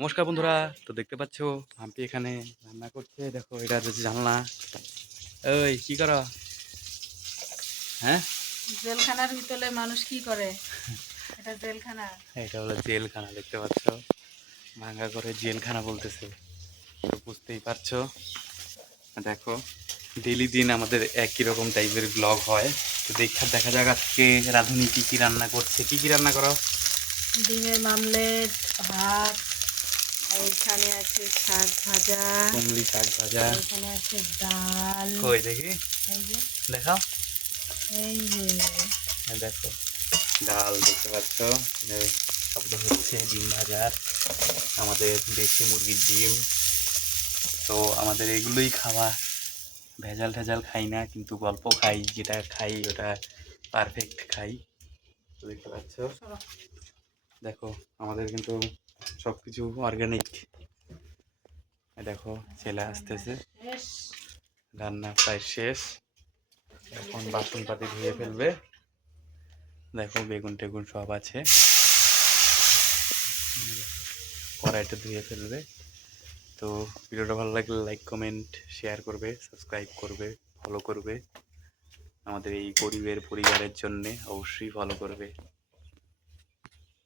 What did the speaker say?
নমস্কার বন্ধুরা, তো দেখতে পাচ্ছ হাম্পি এখানে রান্না করছে। দেখো এটা হচ্ছে জানলা। ওই কি করো? হ্যাঁ, জেলখানার ভিতরে মানুষ কি করে? এটা জেলখানা। এটা হলো জেলখানা। দেখতে পাচ্ছ ভাঙ্গা করে জেলখানা বলতেছে, তো বুঝতেই পারছো। দেখো ডেলি দিন আমাদের একই রকম টাইপের ব্লগ হয়। তো দেখা যাক আজকে রাঁধুনি কি কি রান্না করছে। কি কি রান্না করো? ডিমের মামলেট, ভাত, আর এখানে আছে শাক ভাজা, কুমড়ি শাক ভাজা। আর এখানে আছে ডাল। কই দেখি, এই যে, দেখাও। এই যে দেখো ডাল দেখতে পাচ্ছ, শব্দ হচ্ছে ডিম ভাজার, আমাদের দেশি মুরগির ডিম। তো আমাদের এগুলোই খাওয়া, ভেজাল টেজাল খাই না, কিন্তু গল্প খাই, যেটা খাই ওটা পারফেক্ট খাই। তো দেখতে পাচ্ছ, দেখো আমাদের কিন্তু সব কিছু অর্গানিক। দেখো ছেলে আসতেছে, শেষ। রান্না প্রায় শেষ। এখন বাসন পাতি ধুয়ে ফেলবে। দেখো বেগুন টেগুন সব আছে, কড়াইটা ধুয়ে ফেলবে। তো ভিডিওটা ভালো লাগলে লাইক কমেন্ট শেয়ার করবে, সাবস্ক্রাইব করবে, ফলো করবে। আমাদের এই গরিবের পরিবারের জন্যে অবশ্যই ফলো করবে।